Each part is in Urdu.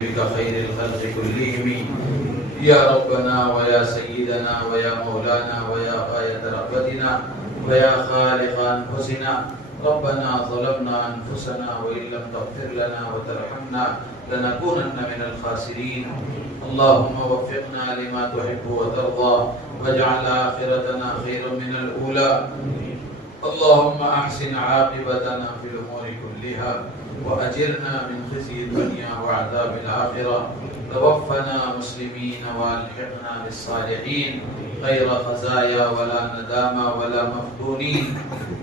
بك خير الخلق كلهم يا ربنا ويا سيدنا ويا مولانا ويا غاية رغبتنا ويا خالق أنفسنا. ربنا ظلمنا أنفسنا وإن لم تغفر لنا وترحمنا لنكونن من الخاسرين. اللهم وفقنا لما تحب وترضى واجعل آخرتنا خيرا من الأولى. اللهم أحسن عاقبتنا في الأمور كلها وأجرنا من خزي الدنيا وعذاب الآخرة. توفنا مسلمين والحقنا بالصالحين غير خزايا ولا ندامى ولا مفتونين.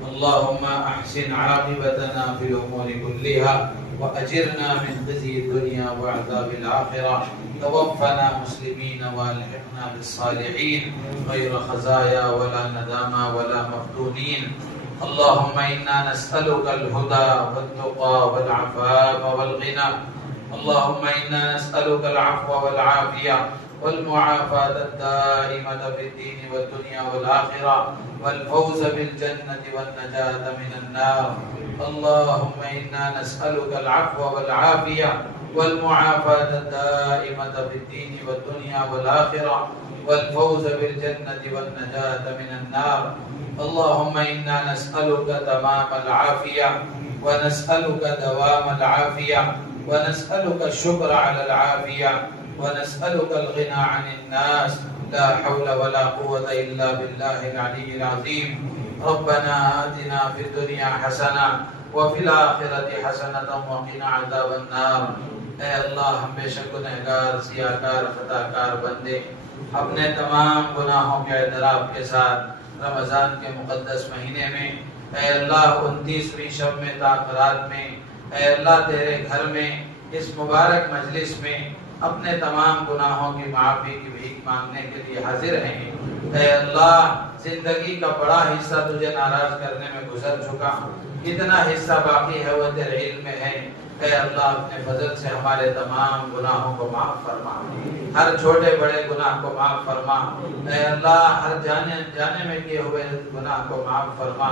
اللهم أحسن عاقبتنا في الأمور كلها وأجرنا من خزي الدنيا وعذاب الآخرة. توفنا مسلمين والحقنا بالصالحين غير خزايا ولا ندامى ولا مفتونين. اللهم إنا نسألك الهدى والتقى والعفاف والغنى. اللهم إنا نسألك العفو والعافية والمعافاة الدائمة في الدين والدنيا والآخرة والفوز بالجنة والنجاة من النار. اللهم إنا نسألك العفو والعافية والمعافاة الدائمة في الدين والدنيا والآخرة والفوز بالجنة والنجاة من النار. اللهم إنا نسألك تمام العافية ونسألك دوام العافية ونسألك الشكر على العافية ونسألك الغنى عن الناس. لا حول ولا قوة إلا بالله العلي العظيم. ربنا آتنا في الدنيا حسنة وفي الآخرة حسنة وقنا عذاب النار. اے اللہ، ہم بے شک گنہگار، سیاہکار، خطاکار بندے اپنے تمام گناہوں کے اعتراف کے ساتھ رمضان کے مقدس مہینے میں، اے اللہ 29ویں شب میں تاخرات میں، اے اللہ تیرے گھر میں اس مبارک مجلس میں اپنے تمام گناہوں کی معافی کی بھیک مانگنے کے لیے حاضر ہیں۔ اے اللہ، زندگی کا بڑا حصہ تجھے ناراض کرنے میں گزر چکا، اتنا حصہ باقی ہے وہ تیرے علم میں ہے۔ اے اللہ، اپنے فضل سے ہمارے تمام گناہوں کو معاف فرما، ہر چھوٹے بڑے گناہ کو معاف فرما۔ اے اللہ، ہر جانے میں کیے ہوئے گناہ کو معاف فرما۔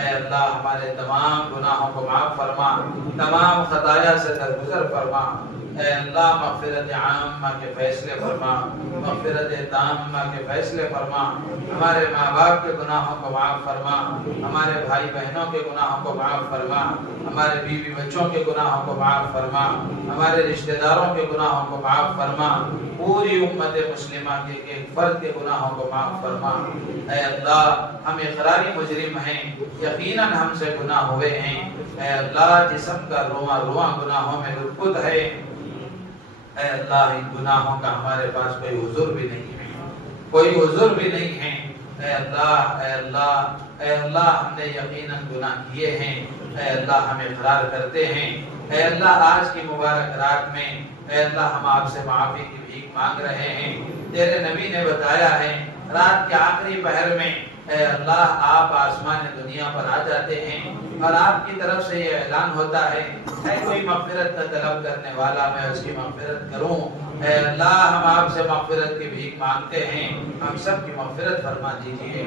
اے اللہ، ہمارے تمام گناہوں کو معاف فرما، تمام خطایا سے درگزر فرما۔ اے اللہ، مغفرت عامہ کے فیصلے فرما، مغفرت تامہ کے فیصلے فرما۔ ہمارے ماں باپ کے گناہوں کو معاف فرما، ہمارے بھائی بہنوں کے گناہوں کو معاف فرما، ہمارے بیوی بچوں کے گناہوں کو معاف فرما، ہمارے رشتہ داروں کے گناہوں کو معاف فرما، پوری امت مسلمہ کے ایک فرد کے گناہوں کو معاف فرما۔ اے اللہ، ہم اقراری مجرم ہیں، یقیناً ہم سے گناہ ہوئے ہیں۔ اے اللہ، جسم کا رواں رواں گناہوں میں لطف ہے۔ اے اللہ، ان گناہوں کا ہمارے پاس کوئی عذر بھی نہیں ہے، کوئی عذر بھی نہیں ہے۔ اے اللہ، اے اللہ، اے اللہ، ہم نے یقیناً گناہ کیے ہیں۔ اے اللہ، ہم اقرار کرتے ہیں۔ اے اللہ، آج کی مبارک رات میں اے اللہ ہم آپ سے معافی کی بھیک مانگ رہے ہیں۔ تیرے نبی نے بتایا ہے رات کے آخری پہر میں اے اللہ آپ آسمان دنیا پر آ جاتے ہیں اور آپ کی طرف سے یہ اعلان ہوتا ہے، اے کوئی مغفرت کا طلب کرنے والا میں اس کی مغفرت کروں۔ اے اللہ، ہم آپ سے مغفرت کی بھیک مانگتے ہیں، ہم سب کی مغفرت فرما دیجیے۔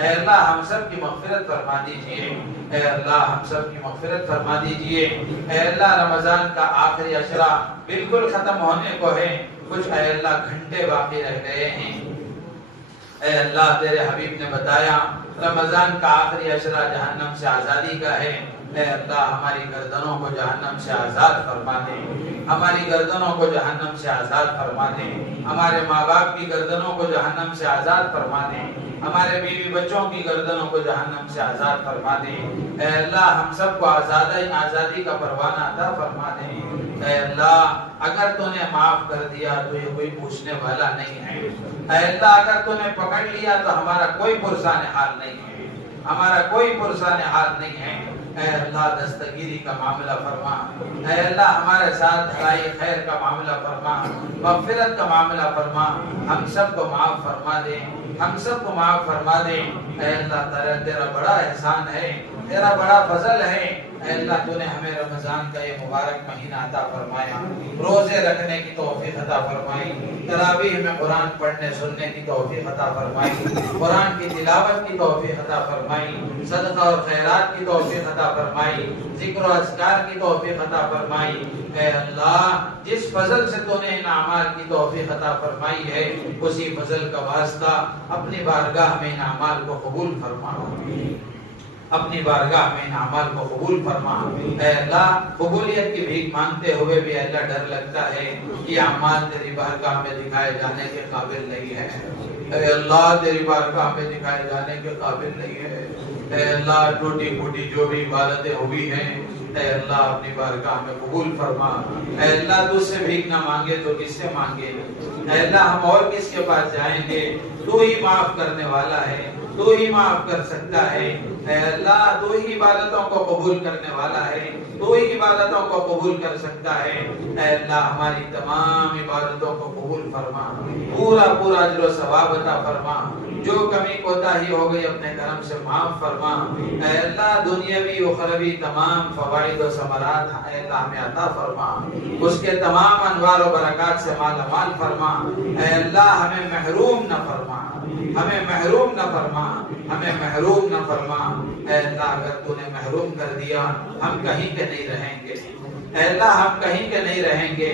اے اللہ، ہم سب کی مغفرت فرما دیجیے۔ اے اللہ، ہم سب کی مغفرت فرما دیجیے۔ اے اللہ، رمضان کا آخری عشرہ بالکل ختم ہونے کو ہے، کچھ اے اللہ گھنٹے باقی رہ گئے ہیں۔ اے اللہ، تیرے حبیب نے بتایا رمضان کا آخری عشرہ جہنم سے آزادی کا ہے۔ اے اللہ، ہماری گردنوں کو جہنم سے آزاد فرما دے، ہماری گردنوں کو جہنم سے آزاد فرما دے، ہمارے ماں باپ کی گردنوں کو جہنم سے آزاد فرما دے، ہمارے بیوی بچوں کی گردنوں کو جہنم سے آزاد فرما دے۔ اے اللہ، ہم سب کو آزادی کا پروانہ عطا فرما دے۔ اے اللہ، اگر تو نے معاف کر دیا تو یہ کوئی پوچھنے والا نہیں ہے۔ اے اللہ، اگر تو نے پکڑ لیا تو ہمارا کوئی پرسان حال نہیں ہے، ہمارا کوئی پرسان حال نہیں ہے۔ اے اللہ، دستگیری کا معاملہ فرما۔ اے اللہ، ہمارے ساتھ بھلائی خیر کا معاملہ فرما، مغفرت کا معاملہ فرما، ہم سب کو معاف فرما دے، ہم سب کو معاف فرما دے۔ اے اللہ، تیرا بڑا احسان ہے، تیرا بڑا فضل ہے۔ اے اللہ تو نے ہمیں رمضان کا یہ مبارک مہینہ عطا فرمایا، روزے رکھنے کی توفیق عطا فرمائی، تراویح میں قرآن پڑھنے سننے کی توفیق عطا فرمائی، قرآن کی تلاوت کی توفیق عطا فرمائی، صدقہ اور خیرات کی توفیق عطا فرمائی، ذکر و اذکار کی توفیق عطا فرمائی۔ اے اللہ جس فضل سے تو نے ان اعمال کی توفیق عطا فرمائی ہے، اسی فضل کا واسطہ اپنی بارگاہ میں ان اعمال کو قبول فرما، اپنی بارگاہ میں ان اعمال کو قبول فرما۔ اے اللہ قبولیت کی بھیک مانگتے ہوئے بھی اللہ ڈر لگتا ہے کہ اعمال تیری بارگاہ میں دکھائے جانے کے قابل نہیں ہے، اے اللہ تیری بارگاہ میں دکھائے جانے کے قابل نہیں ہے۔ اے اللہ ٹوٹی پھوٹی جو بھی عبادتیں ہوئی ہیں، اے اللہ اپنی بارگاہ میں قبول فرما۔ اے اللہ تو سے بھیک نہ مانگے تو کس سے مانگے؟ اے اللہ ہم اور کس کے پاس جائیں گے؟ تو ہی معاف کرنے والا ہے، تو ہی معاف کر سکتا ہے۔ اے اللہ تو ہی عبادتوں کو قبول کرنے والا ہے، تو ہی عبادتوں کو قبول کر سکتا ہے۔ اے اللہ ہماری تمام عبادتوں کو قبول فرما، پورا پورا اجر و ثواب عطا فرما، جو کمی کوتاہی ہو گئی اپنے کرم سے معاف فرما۔ اے اللہ دنیاوی اخروی تمام فوائد و ثمرات اے اللہ ہمیں عطا فرما، اس کے تمام انوار و برکات سے مالا مال فرما۔ اے اللہ ہمیں محروم نہ فرما، ہمیں محروم نہ فرما، ہمیں محروم نہ فرما۔ اے اللہ اگر تو نے محروم کر دیا ہم کہیں کے نہیں رہیں گے، اے اللہ ہم کہیں کے نہیں رہیں گے۔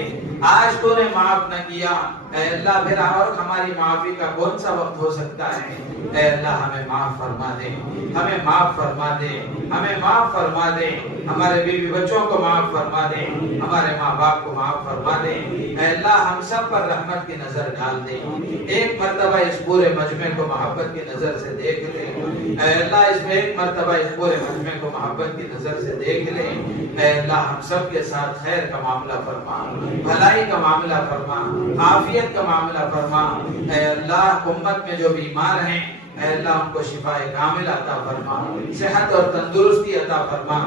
آج تو نے معاف نہ کیا، اے اللہ پھر اور ہماری معافی کا کون سا وقت ہو سکتا ہے؟ اے اللہ ہمیں معاف فرما دے، ہمیں معاف فرما دے، ہمیں معاف فرما دے، ہمارے بیوی بچوں کو معاف فرما دے، ہمارے ماں باپ کو معاف فرما دے۔ اے اللہ ہم سب پر رحمت کی نظر ڈال دے، ایک مرتبہ اس پورے مجمع کو محبت کی نظر سے دیکھ لے۔ اے اللہ اس میں ایک مرتبہ اس پورے مجمع کو محبت کی نظر سے دیکھ لے۔ اے اللہ ہم سب کے ساتھ خیر کا معاملہ فرما، بھلائی کا معاملہ فرما، عافیت کا معاملہ فرما۔ اے اللہ امت میں جو بیمار ہیں اے اللہ ان کو شفائے کامل عطا فرما، صحت اور تندرستی عطا فرما۔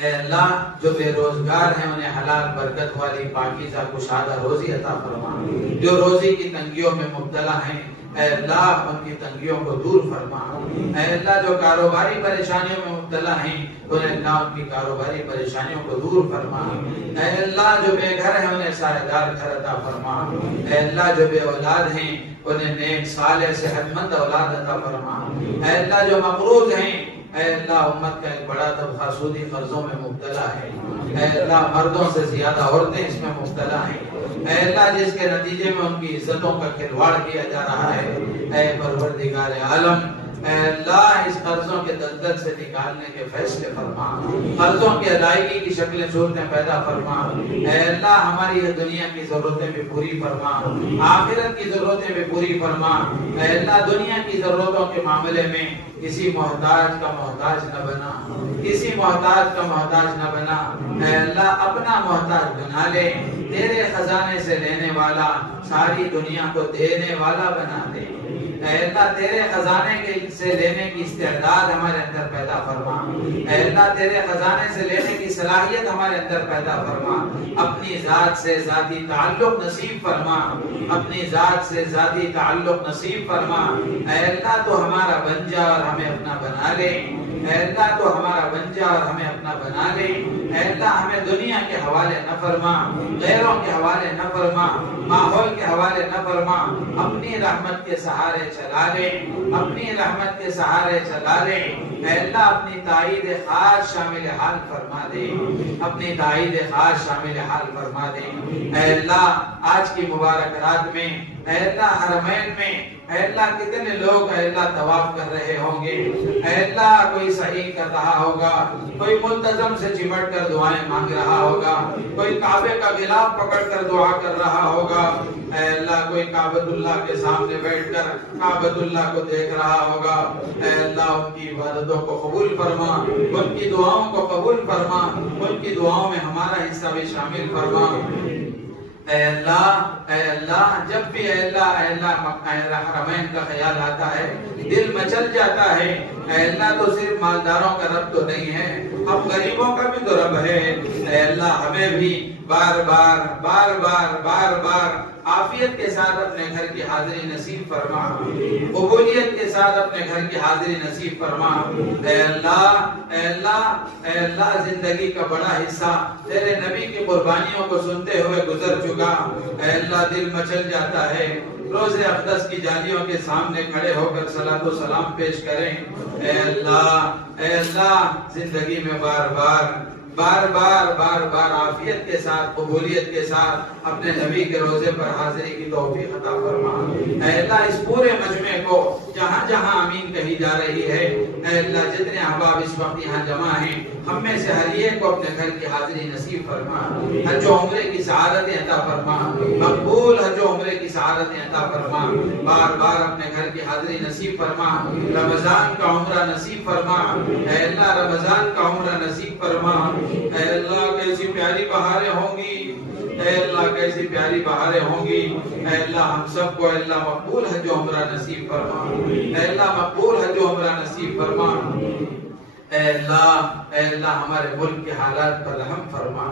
اے اللہ جو بے روزگار ہیں انہیں حلال برکت والی پاکیزہ کشادہ روزی عطا فرما، جو روزی کی تنگیوں میں مبتلا ہیں اے اللہ ان کی تنگیوں کو دور فرما۔ اے اللہ جو کاروباری پریشانیوں میں مبتلا ہیں انہیں اللہ ان کی کاروباری پریشانیوں کو دور فرما۔ اے اللہ جو بے گھر ہیں انہیں سایہ دار گھر عطا فرما۔ اے اللہ جو بے اولاد ہیں انہیں نیک صالح صحت مند اولاد عطا فرما۔ اے اللہ جو مقروض ہیں اے اللہ امت کا ایک بڑا طبقہ سودی قرضوں میں مبتلا ہے، اے اللہ مردوں سے زیادہ عورتیں اس میں مبتلا ہیں، اے اللہ جس کے نتیجے میں ان کی عزتوں کا کھلواڑ کیا جا رہا ہے، اے پروردگار عالم اے اللہ اس قرضوں کے دلدل سے نکالنے کے فیصلے فرما، قرضوں کی ادائیگی کی شکلیں صورتیں پیدا فرما۔ اے اللہ ہماری دنیا کی ضرورتیں بھی پوری فرما، آخرت کی ضرورتیں بھی پوری فرما۔ اے اللہ دنیا کی ضرورتوں کے معاملے میں کسی محتاج کا محتاج نہ بنا، کسی محتاج کا محتاج نہ بنا۔ اے اللہ اپنا محتاج بنا لے، تیرے خزانے سے لینے والا، ساری دنیا کو دینے والا بنا دے۔ اے اللہ تیرے خزانے سے لینے کی استعداد ہمارے اندر پیدا فرما، اے اللہ تیرے خزانے سے لینے کی صلاحیت ہمارے اندر پیدا فرما۔ اپنی ذات سے ذاتی تعلق نصیب فرما، اپنی ذات سے ذاتی تعلق نصیب فرما۔ اے اللہ تو ہمارا بن جا اور ہمیں اپنا بنا لے، اے اللہ تو ہمارا بن جا اور ہمیں اپنا بنا لے۔ اے اللہ ہمیں دنیا کے حوالے نہ فرما، غیروں کے حوالے نہ فرما، ماحول کے حوالے نہ فرما، اپنی رحمت کے سہارے چلا لے، اپنی رحمت کے سہارے چلا لے۔ اے اللہ اپنی تائید خاص شامل حال فرما دے، اپنی تائید خاص شامل حال فرما دے۔ اے اللہ آج کی مبارک رات میں اے اللہ حرمین میں اے اللہ کتنے لوگ اے اللہ طواف کر رہے ہوں گے، اے اللہ کوئی صحیح کر رہا ہوگا، کوئی منتظم سے چمٹ کر دعائیں مانگ رہا ہوگا، کوئی کعبے کا غلاف پکڑ کر دعا کر رہا ہوگا، اے اللہ کوئی کعبۃ اللہ کے سامنے بیٹھ کر کعبۃ اللہ کو دیکھ رہا ہوگا۔ اے اللہ ان کی عبادتوں کو قبول فرما، ان کی دعاؤں کو قبول فرما، ان کی دعاؤں میں ہمارا حصہ بھی شامل فرما۔ اے اللہ جب بھی اے اللہ حرمین کا خیال آتا ہے دل مچل جاتا ہے۔ اے اللہ تو صرف مالداروں کا رب تو نہیں ہے، ہم غریبوں کا بھی تو رب ہے۔ اے اللہ ہمیں بھی بار بار بار بار بار بار عافیت کے ساتھ اپنے گھر کی حاضری نصیب فرما، قبولیت کے ساتھ اپنے گھر کی حاضری نصیب فرما۔ اے اللہ اے اللہ اے اللہ زندگی کا بڑا حصہ تیرے نبی کی قربانیوں کو سنتے ہوئے گزر چکا۔ اے اللہ دل مچل جاتا ہے، روز اقدس کی جالیوں کے سامنے کھڑے ہو کر صلاۃ و سلام پیش کریں۔ اے اللہ زندگی میں بار بار بار بار بار بار عافیت کے ساتھ قبولیت کے ساتھ اپنے نبی کے روزے پر حاضری کی توفیق عطا فرما۔ اے اللہ اس پورے مجمع کو جہاں جہاں آمین کہی جا رہی ہے، اے اللہ جتنے احباب اس وقت یہاں جمع ہیں ہم میں سے ہر ایک کو اپنے گھر کی حاضری نصیب فرما، حج و عمرے کی سعادتیں عطا فرما، مقبول حج و عمرے کی سعادتیں عطا فرما، بار بار اپنے گھر کی حاضری نصیب فرما، رمضان کا عمرہ نصیب فرما۔ اے اللہ رمضان کا عمرہ نصیب فرما۔ اے اللہ کیسی پیاری بہاریں ہوں گی، اے اللہ کیسی پیاری بہاریں ہوں گی۔ اے اللہ ہم سب کو اے اللہ مقبول حج و عمرہ نصیب فرما، اے اللہ مقبول حج و عمرہ نصیب فرما۔ اے اللہ ہمارے ملک کے حالات پر رحم فرما،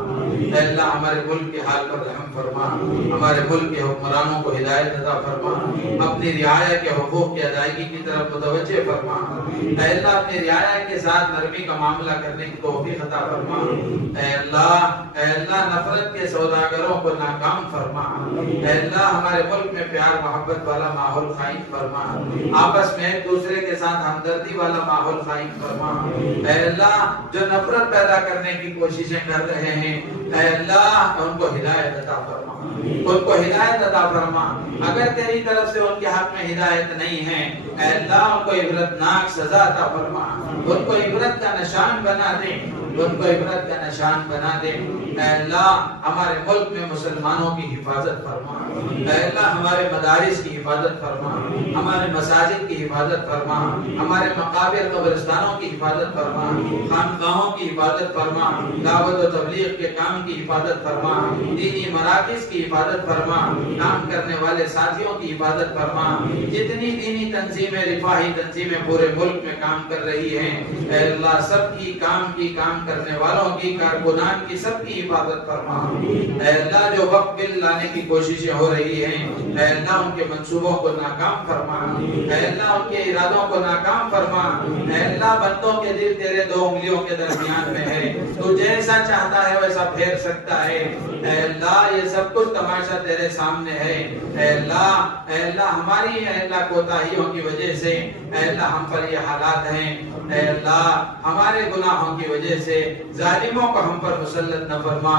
اے اللہ ہمارے ملک کے حال پر رحم فرما، ہمارے ملک کے حکمرانوں کو ہدایت عطا فرما، اپنی رعایا کے حقوق کی ادائیگی کی طرف متوجہ فرما۔ اے اللہ اپنی رعایا کے ساتھ نرمی کا معاملہ کرنے کی توفیق عطا فرما۔ اے اللہ نفرت کے سوداگروں کو ناکام فرما۔ اے اللہ ہمارے ملک میں پیار محبت والا ماحول قائم فرما، آپس میں ایک دوسرے کے ساتھ ہمدردی والا ماحول قائم فرما۔ اے اللہ جو نفرت پیدا کرنے کی کوششیں کر رہے ہیں، اے اللہ ان کو ہدایت عطا فرما، ان کو ہدایت عطا فرما۔ اگر تیری طرف سے ان کے حق میں ہدایت نہیں ہے، اے اللہ ان کو عبرتناک سزا عطا فرما، ان کو عبرت کا نشان بنا دے، ان کو عبرت کا نشان بنا دے۔ اے اللہ ہمارے ملک میں مسلمانوں کی حفاظت فرما، اے اللہ ہمارے مدارس کی حفاظت فرما، ہمارے مساجد کی حفاظت فرما، ہمارے مقابر قبرستانوں کی حفاظت فرما، خانقاہوں کی حفاظت فرما، دعوت و تبلیغ کے کام کی حفاظت فرما، دینی مراکز کی حفاظت فرما، کام کرنے والے ساتھیوں کی حفاظت فرما، جتنی دینی تنظیمیں رفاہی تنظیمیں پورے ملک میں کام کر رہی ہیں، اے اللہ سب کی کام کرنے والوں کی کارکنان کی سب کی حفاظت فرما۔ اے اللہ جو وقت بل لانے کی کوششیں ہو رہی ہیں، اے اللہ ان کے منصوبوں کو ناکام فرما، اے اللہ ان کے ارادوں کو ناکام فرما۔ اے اللہ بندوں کے دل تیرے دو انگلیوں کے درمیان میں ہے، تو جیسا چاہتا ہے ویسا پھیر سکتا ہے۔ اے اللہ یہ سب کچھ تماشا تیرے سامنے ہے۔ اے اللہ ہماری اے اللہ کوتاہیوں کی وجہ سے اے اللہ ہم پر یہ حالات ہیں۔ اے اللہ ہمارے گناہوں کی وجہ سے ظالموں کو ہم پر مسلط نہ فرما،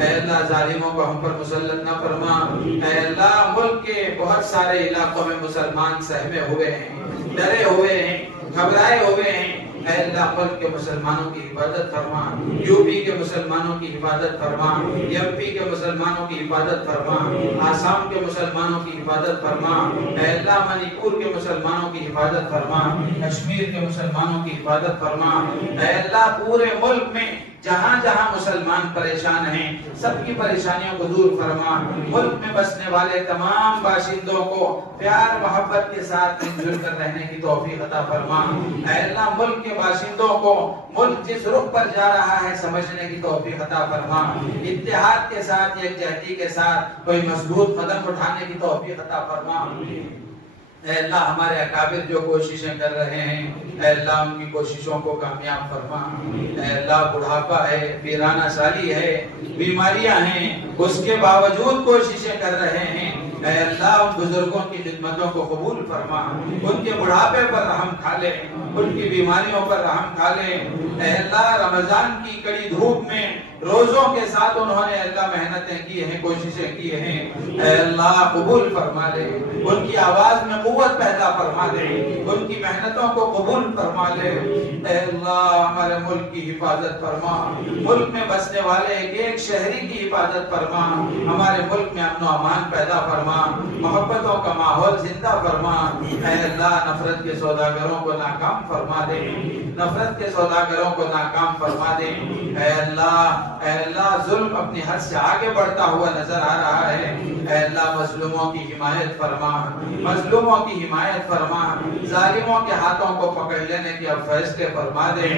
اے اللہ ظالموں کو ہم پر مسلط نہ فرما۔ اے اللہ ملک کے بہت سارے علاقوں میں مسلمان سہمے ہوئے ہیں، ڈرے ہوئے ہیں، گھبرائے ہوئے ہیں، اے اللہ ملک کے مسلمانوں کی حفاظت فرما، یو پی کے مسلمانوں کی حفاظت فرما، ایم پی کے مسلمانوں کی حفاظت فرما، آسام کے مسلمانوں کی حفاظت فرما، اے اللہ منی پور کے مسلمانوں کی حفاظت فرما، کشمیر کے مسلمانوں کی حفاظت فرما۔ اے اللہ پورے ملک میں جہاں جہاں مسلمان پریشان ہیں سب کی پریشانیوں کو دور فرما، ملک میں بسنے والے تمام باشندوں کو پیار محبت کے ساتھ مل جل کر رہنے کی توفیق عطا فرما۔ اے اللہ ملک کے باشندوں کو ملک جس رخ پر جا رہا ہے سمجھنے کی توفیق عطا فرما، اتحاد کے ساتھ یکجہتی کے ساتھ کوئی مضبوط قدم اٹھانے کی توفیق عطا فرما۔ اے اللہ ہمارے اکابر جو کوششیں کر رہے ہیں، اے اللہ ان کی کوششوں کو کامیاب فرما۔ اے اللہ بڑھاپا ہے، ویرانہ سالی ہے، بیماریاں ہیں، اس کے باوجود کوششیں کر رہے ہیں، اے اللہ ان بزرگوں کی خدمتوں کو قبول فرما، ان کے بڑھاپے پر رحم کھا لے، ان کی بیماریوں پر رحم کھا لے۔ اے اللہ رمضان کی کڑی دھوپ میں روزوں کے ساتھ انہوں نے اللہ محنتیں کی ہیں، کوششیں کی ہیں، اے اللہ قبول فرما لے، ان کی آواز میں قوت پیدا فرما لے، ان کی محنتوں کو قبول فرما لے۔ اے اللہ ہمارے ملک کی حفاظت فرما، ملک میں بسنے والے ایک ایک شہری کی حفاظت فرما، ہمارے ملک میں امن و امان پیدا فرما، محبتوں کا ماحول زندہ فرما۔ اے اللہ نفرت کے سوداگروں کو ناکام فرما دے، نفرت کے سوداگروں کو ناکام فرما دے۔ اے اللہ اے اللہ ظلم اپنی حد سے آگے بڑھتا ہوا نظر آ رہا ہے، اے اللہ مظلوموں کی حمایت فرما، مظلوموں کی حمایت فرما، ظالموں کے ہاتھوں کو پکڑ لینے کے اب فیصلے فرما دے،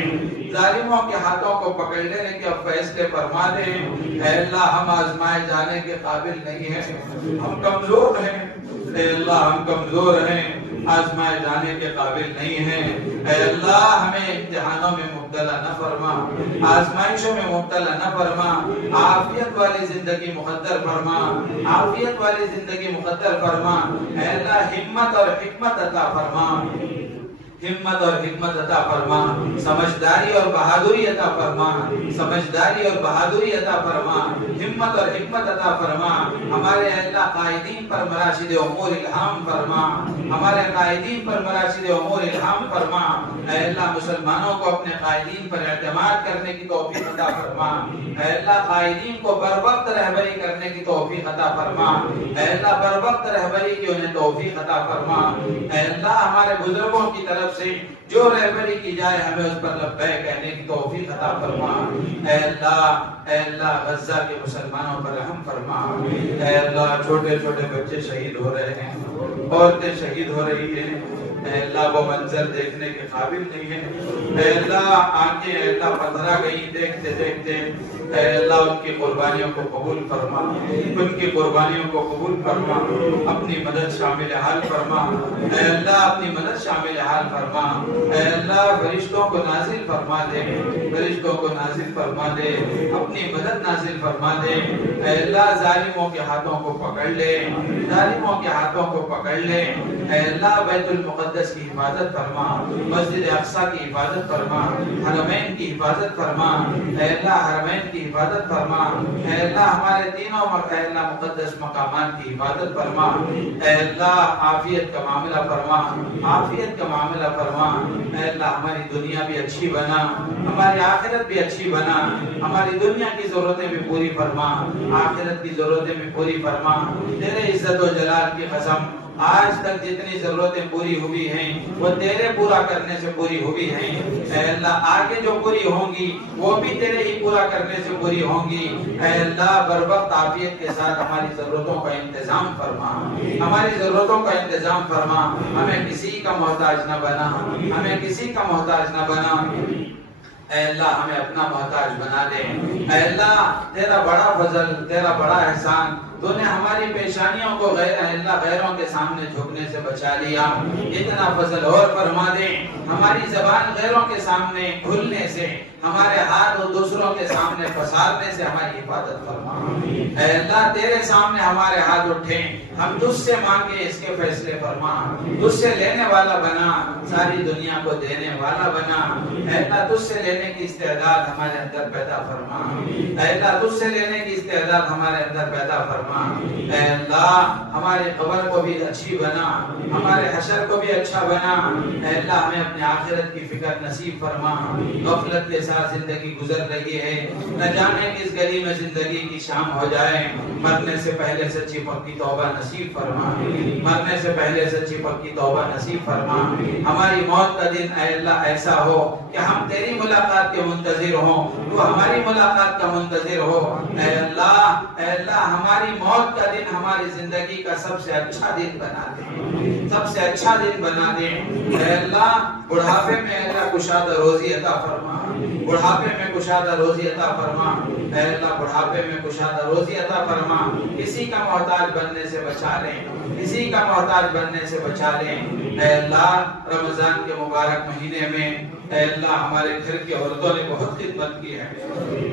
ظالموں کے ہاتھوں کو پکڑ لینے کے اب فیصلے فرما دے۔ اے اللہ ہم آزمائے جانے کے قابل نہیں ہیں، ہم کمزور ہیں، اے اللہ ہم کمزور ہیں، آزمائے جانے کے قابل نہیں ہیں۔ اے اللہ ہمیں امتحانوں میں مبتلا نہ فرما، آزمائشوں میں مبتلا نہ فرما، عافیت والی زندگی مقدر فرما، عافیت والی زندگی مقدر فرما۔ اے اللہ ہمت اور حکمت عطا فرما، ہمت اور حکمت عطا فرما، سمجھداری اور بہادری عطا فرما، سمجھداری اور بہادری عطا فرما، ہمت اور حکمت عطا فرما۔ ہمارے اللہ قائدین پر مراشد امور الہام فرما، ہمارے قائدین پر مراشد امور الہام فرما۔ اے اللہ مسلمانوں کو اپنے قائدین پر اعتماد کرنے کی توفیق عطا فرما، اے اللہ قائدین کو بر وقت رہبری کرنے کی توفیق عطا فرما، اے اللہ بر وقت رہبری کی انہیں توفیق عطا فرما۔ اے اللہ ہمارے بزرگوں کی طرف سے جو رہبری کی جائے ہمیں اس پر لبیک کہنے کی توفیق عطا فرما۔ اے اللہ غزہ کے مسلمانوں پر رحم فرما۔ اے اللہ چھوٹے چھوٹے بچے شہید ہو رہے ہیں، عورتیں شہید ہو رہی ہیں، اے اللہ وہ منظر دیکھنے کے قابل نہیں ہے۔ اے اللہ آنکھیں اے اللہ پتھرا گئی دیکھتے دیکھتے، اے اللہ ان کی قربانیوں کو قبول فرما، ان کی قربانیوں کو قبول فرما، اپنی مدد شامل حال فرما۔ اے اللہ اپنی مدد شامل حال فرما۔ اے اللہ فرشتوں کو نازل فرما دے، فرشتوں کو نازل فرما دے، اپنی مدد نازل فرما دے۔ اے اللہ ظالموں کے ہاتھوں کو پکڑ لے، ظالموں کے ہاتھوں کو پکڑ لے۔ اے اللہ بیت المقدس کی حفاظت فرما، مسجد اقصی کی حفاظت فرما، حرمین کی حفاظت فرما۔ اے اللہ حرمین کی حفاظت فرما۔ اے اللہ ہمارے تینوں اے اللہ مقدس مقامات کی حفاظت فرما۔ اے اللہ عافیت کا معاملہ فرما، عافیت کا معاملہ فرما۔ اے اللہ ہماری دنیا بھی اچھی بنا، ہماری آخرت بھی اچھی بنا، ہماری دنیا کی ضرورتیں بھی پوری فرما، آخرت کی ضرورتیں بھی پوری فرما۔ تیرے عزت و جلال کی قسم آج تک جتنی ضرورتیں پوری ہوئی ہیں وہ تیرے پورا کرنے سے پوری ہوئی ہیں۔ اے اللہ آگے جو پوری ہوں گی وہ بھی تیرے ہی پورا کرنے سے پوری ہوں گی۔ اے اللہ بر وقت عافیت کے ساتھ ہماری ضرورتوں کا انتظام فرما، ہماری ضرورتوں کا انتظام فرما۔ ہمیں کسی کا محتاج نہ بنا، ہمیں کسی کا محتاج نہ بنا۔ اے اللہ ہمیں اپنا محتاج بنا دے۔ اے اللہ تیرا بڑا فضل، تیرا بڑا احسان، تو نے ہماری پیشانیوں کو غیروں کے سامنے جھکنے سے بچا لیا۔ اتنا فضل اور فرما دے، ہماری زبان غیروں کے سامنے کھلنے سے، ہمارے ہاتھ دوسروں کے سامنے پسارنے سے ہماری حفاظت فرما۔ اے اللہ تیرے سامنے ہمارے ہاتھ اٹھیں، ہم تجھ سے مانگے اس کے فیصلے فرما، تجھ سے لینے والا بنا، ساری دنیا کو دینے والا بنا۔ اے اللہ تجھ سے لینے کی استعداد ہمارے اندر پیدا فرما، اے اللہ تجھ سے لینے کی استعداد ہمارے اندر پیدا فرما۔ اے اللہ ہمارے قبر کو بھی اچھی بنا، ہمارے حشر کو بھی اچھا بنا۔ اے اللہ ہمیں اپنے آخرت کی فکر نصیب فرما۔ غفلت کے ساتھ زندگی گزر رہی ہے، نہ جانے کس گلی میں زندگی کی شام ہو جائے۔ مرنے سے پہلے سچی پکی توبہ نصیب فرما، مرنے سے پہلے سچی پکی توبہ نصیب فرما۔ ہماری موت کا دن اے اللہ ایسا ہو کہ ہم تیری ملاقات کے منتظر ہوں، تو ہماری ملاقات کا منتظر ہو۔ اے اللہ ہماری موت کا دن ہماری زندگی کا سب سے اچھا دن بنا دے، سب سے اچھا دن بنا دے۔ اے اللہ بڑھاپے میں اے اللہ کشادہ روزی عطا فرما، بڑھاپے میں کشادہ روزی عطا فرما۔ اے اللہ بڑھاپے میں کشادہ روزی عطا فرما۔ کسی کا محتاج بننے سے بچا لیں، کسی کا محتاج بننے سے بچا لیں۔ اے اللہ رمضان کے مبارک مہینے میں اے اللہ ہمارے گھر کی عورتوں نے بہت خدمت کی ہے،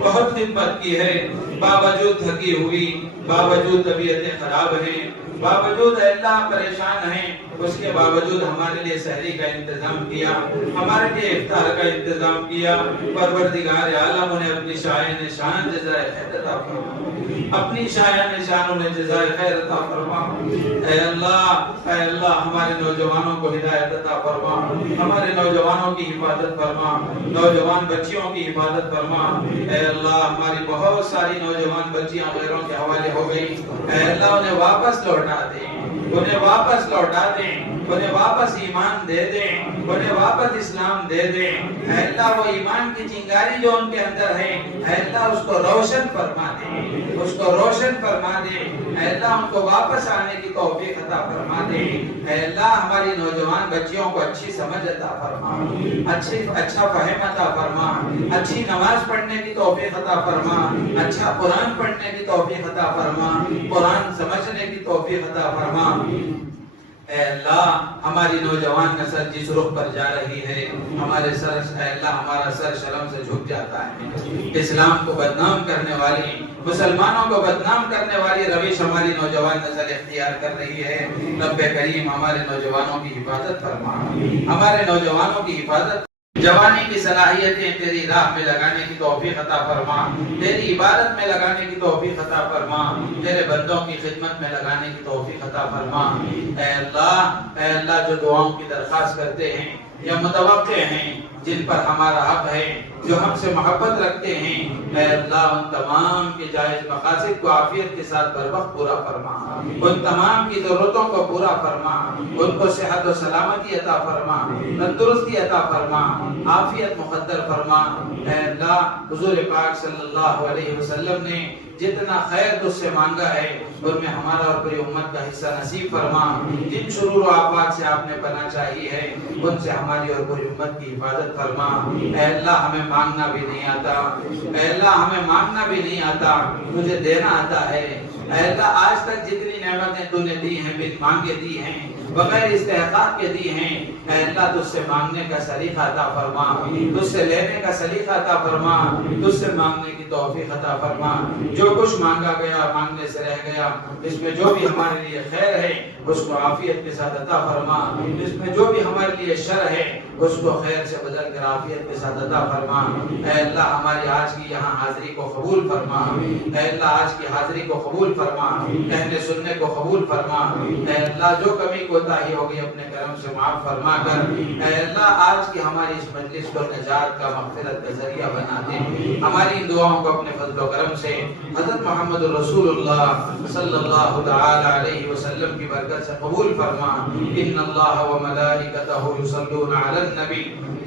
بہت خدمت کی ہے، باوجود تھکی ہوئی، باوجود طبیعتیں خراب ہیں، باوجود اے اللہ پریشان ہیں، اس کے باوجود ہمارے لیے سحری کا انتظام کیا، ہمارے لیے افطار کا انتظام کیا۔ پروردگار عالم نے اپنی شایان شان جزائے خیر عطا فرما، اپنی شایان شان انہیں جزائے خیر عطا فرما۔ اے اللہ ہمارے نوجوانوں کو ہدایت عطا فرما، ہمارے نوجوانوں کی حفاظت فرما، نوجوان بچیوں کی حفاظت فرما۔ اے اللہ ہماری بہت ساری نوجوان بچیاں غیروں کے حوالے ہو گئی، اے اللہ انہیں واپس لوٹا دے، انہیں واپس لوٹا دیں، انہیں واپس ایمان دے دیں، انہیں واپس اسلام دے دیں۔ اے اللہ وہ ایمان کی چنگاری جو ان کے اندر ہے، اے اللہ اس کو روشن فرما دے، اس کو روشن فرما دے۔ اے اللہ ان کو واپس آنے کی توفیق عطا فرما دے۔ اے اللہ ہماری نوجوان بچیوں کو اچھی سمجھ عطا فرما، اچھا فہم عطا فرما، اچھی نماز پڑھنے کی توفیق عطا فرما، اچھا قرآن پڑھنے کی توفیق عطا فرما، قرآن سمجھنے کی توفیق عطا فرما۔ اے اللہ ہماری نوجوان نسل جس رخ پر جا رہی ہے، ہمارے سر، اے اللہ ہمارا سر شرم سے جھک جاتا ہے۔ اسلام کو بدنام کرنے والی، مسلمانوں کو بدنام کرنے والی روش ہماری نوجوان نسل اختیار کر رہی ہے۔ رب کریم ہمارے نوجوانوں کی حفاظت فرما، ہمارے نوجوانوں کی حفاظت، جوانی کی صلاحیتیں تیری راہ میں لگانے کی توفیق عطا فرما، تیری عبادت میں لگانے کی توفیق عطا فرما، تیرے بندوں کی خدمت میں لگانے کی توفیق عطا فرما۔ اے اللہ جو دعاؤں کی درخواست کرتے ہیں یا متوقع ہیں، جن پر ہمارا حق ہے، جو ہم سے محبت رکھتے ہیں، اے اللہ ان تمام کے جائز مقاصد کو عافیت کے ساتھ بر وقت پورا فرما، ان تمام کی ضرورتوں کو پورا فرما، ان کو صحت و سلامتی عطا فرما، تندرستی عطا فرما، عافیت مقدر فرما۔ اے اللہ حضور پاک صلی اللہ علیہ وسلم نے جتنا خیر تجھ سے مانگا ہے ان میں ہمارا اور پوری امت کا حصہ نصیب فرما۔ جن شرور و آفات سے آپ نے پناہ چاہی ہے ان سے ہماری اور پوری امت کی حفاظت فرما۔ اے اللہ ہمیں مانگنا بھی نہیں آتا، اے اللہ ہمیں مانگنا بھی نہیں آتا، تجھے دینا آتا ہے۔ اے اللہ آج تک جتنی نعمتیں تو نے دی ہیں بن مانگے دی ہیں، بغیر استحقاق کے دی ہیں، اے اللہ تجھ سے مانگنے کا سلیقہ عطا فرما، تجھ سے لینے کا سلیقہ عطا فرما، تجھ سے مانگنے کی توفیق عطا فرما۔ جو کچھ مانگا گیا مانگنے سے رہ گیا، اس میں جو بھی ہمارے لیے خیر ہے اس کو عافیت کے ساتھ عطا فرما، اس میں جو بھی ہمارے لیے شر ہے اس کو خیر سے بدل کر عافیت کے ساتھ عطا فرما۔ اے اللہ ہماری آج کی یہاں حاضری کو قبول فرما، اے اللہ آج کی حاضری کو قبول فرما، کہنے سننے کو قبول فرما۔ اے اللہ جو کمی کوتاہی ہوگی اپنے کرم سے معاف فرما کر، اے اللہ آج کی ہماری اس مجلس کو نجات کا، مغفرت کا ذریعہ بنا دے۔ ہماری ان دعاؤں کو اپنے فضل و کرم سے حضرت محمد رسول اللہ صلی اللہ تعالی علیہ وسلم کی برکت سے قبول فرما۔ ان اللہ و ملائکتہ یصلون علی النبی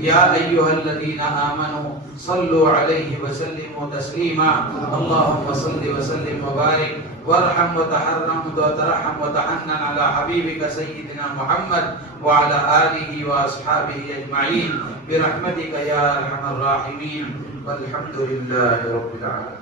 یا ایھا الذین آمنوا صلوا علیہ وسلموا تسلیما۔ اللهم صل وسلم وبارک وارحم وتحرم وترحم وتحنن علی حبیبک سیدنا محمد وعلى آلہ واصحابہ اجمعین برحمتک یا ارحم الراحمین والحمد للہ رب العالمین۔